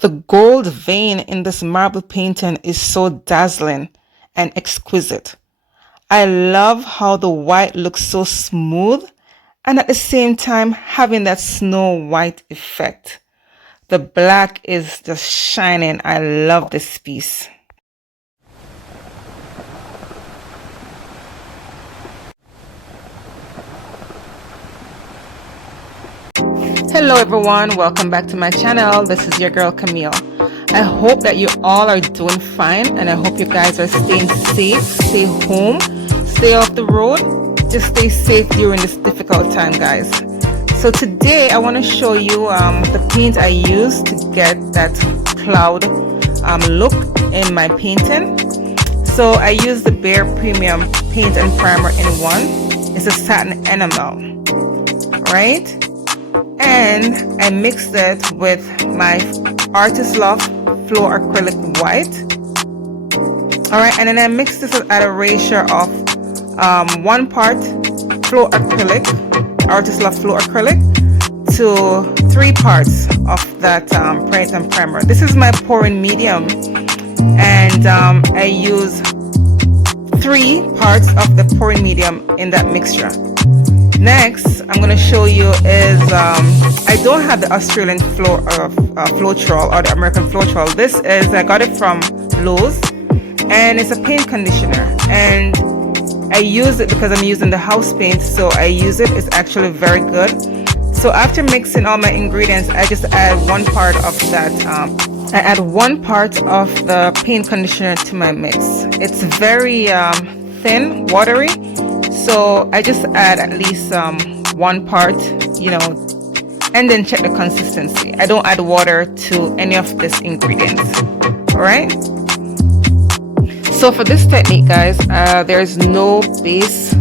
The gold vein in this marble painting is so dazzling and exquisite. I love how the white looks so smooth and at the same time having that snow white effect. The black is just shining. I love this piece. Hello everyone, welcome back to my channel. This is your girl Camille. I hope that you all are doing fine and I hope you guys are staying safe, stay home, stay off the road, just stay safe during this difficult time, guys. So today I want to show you the paint I use to get that cloud look in my painting. So I use the Behr Premium Paint and Primer in one. It's a Satin Enamel, right? And I mixed it with my Loft Floor Acrylic White. Alright, and then I mixed this at a ratio of 1 part Floor Acrylic, Loft Floor Acrylic, to 3 parts of that paint and primer. This is my pouring medium, and I use 3 parts of the pouring medium in that mixture. Next, I'm going to show you is, I don't have the Australian Floetrol or the American Floetrol. This is, I got it from Lowe's, and it's a paint conditioner. And I use it because I'm using the house paint, so I use it. It's actually very good. So after mixing all my ingredients, I just add 1 part of that. I add 1 part of the paint conditioner to my mix. It's very thin, watery. So I just add at least 1 part, you know, and then check the consistency. I don't add water to any of these ingredients. All right. So for this technique, guys, there's no base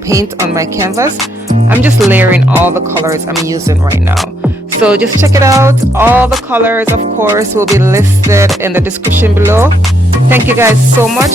paint on my canvas. I'm just layering all the colors I'm using right now. So just check it out. All the colors, of course, will be listed in the description below. Thank you guys so much.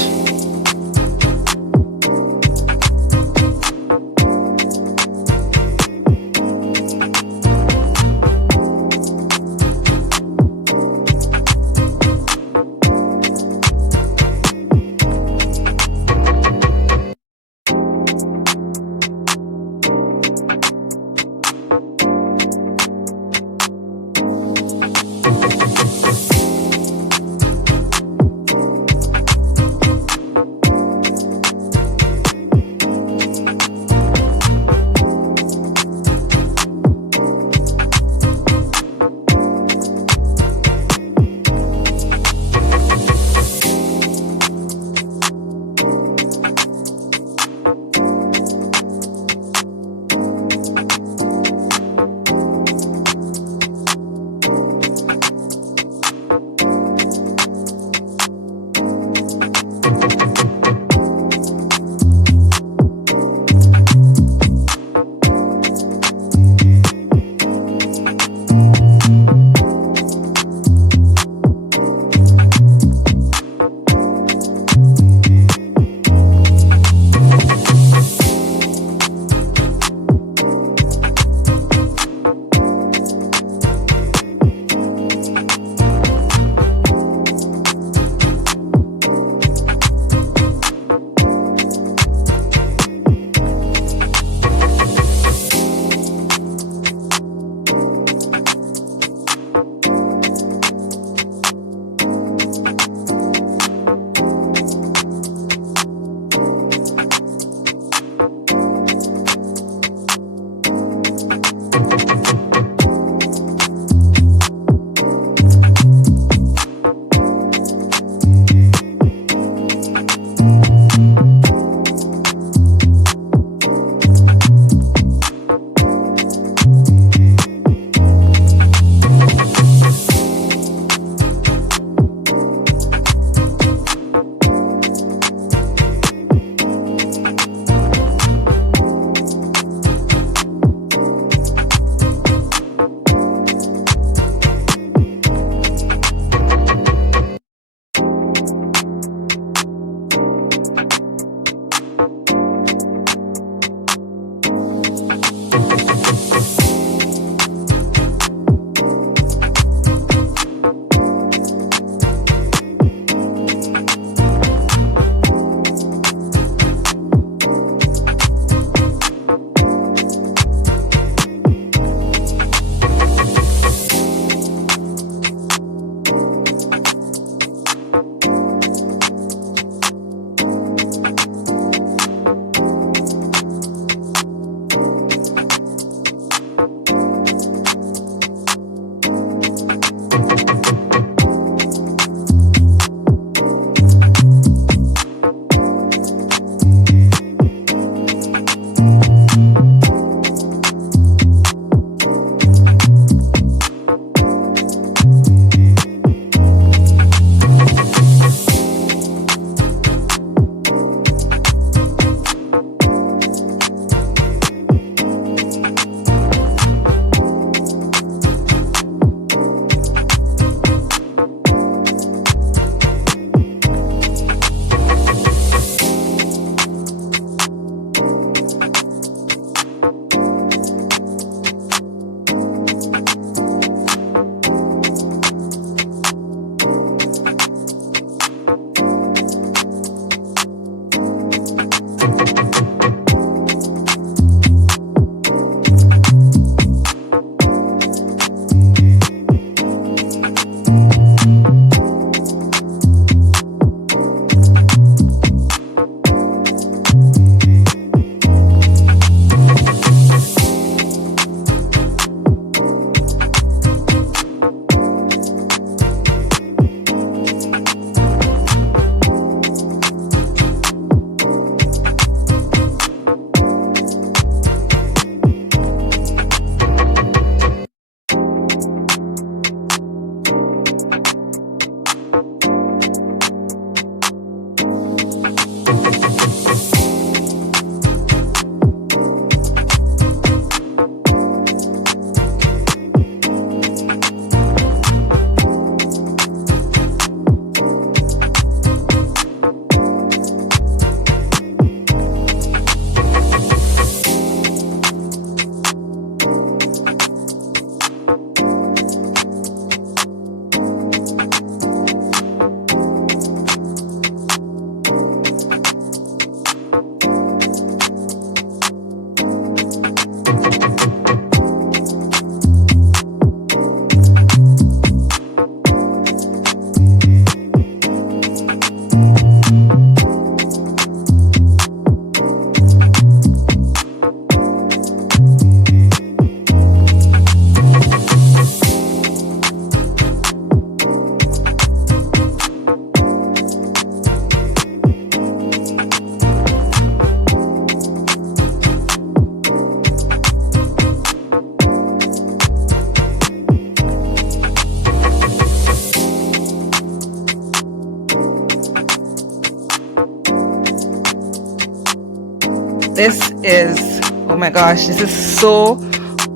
this is, oh my gosh, this is so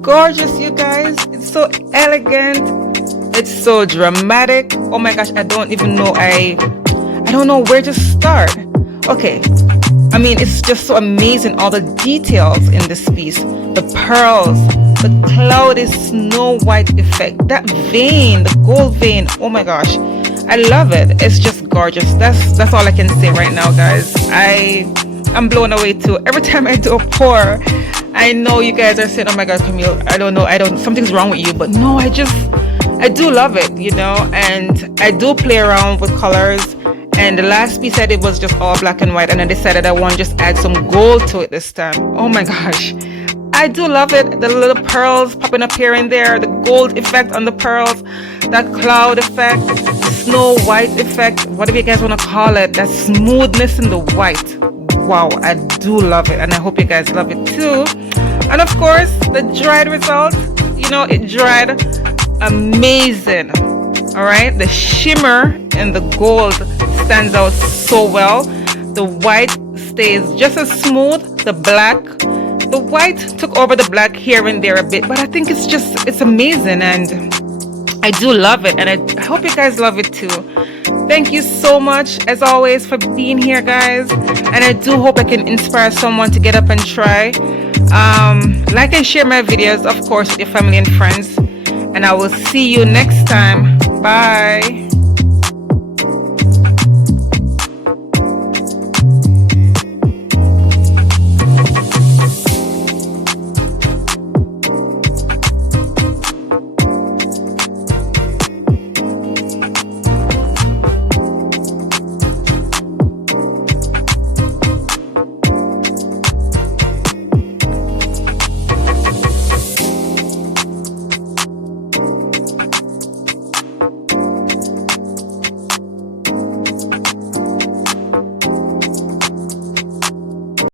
gorgeous, you guys. It's so elegant, it's so dramatic. Oh my gosh, I don't even know, I don't know where to start. Okay, I mean, it's just so amazing, all the details in this piece, the pearls, the cloudy snow white effect, that vein, the gold vein. Oh my gosh, I love it. It's just gorgeous. That's all I can say right now, guys. I'm blown away too. Every time I do a pour, I know you guys are saying, oh my god, Camille, I don't know, something's wrong with you. But no, I do love it, you know. And I do play around with colors. And the last piece I did was just all black and white, and I decided I want to just add some gold to it this time. Oh my gosh, I do love it. The little pearls popping up here and there, the gold effect on the pearls, that cloud effect, snow white effect, whatever you guys want to call it, that smoothness in the white. Wow, I do love it, and I hope you guys love it too. And of course, the dried result, you know, it dried amazing. All right, the shimmer and the gold stands out so well. The white stays just as smooth. The white took over the black here and there a bit, but I think it's amazing, and I do love it, and I hope you guys love it too. Thank you so much, as always, for being here, guys, and I do hope I can inspire someone to get up and try. Like and share my videos, of course, with your family and friends, and I will see you next time. Bye.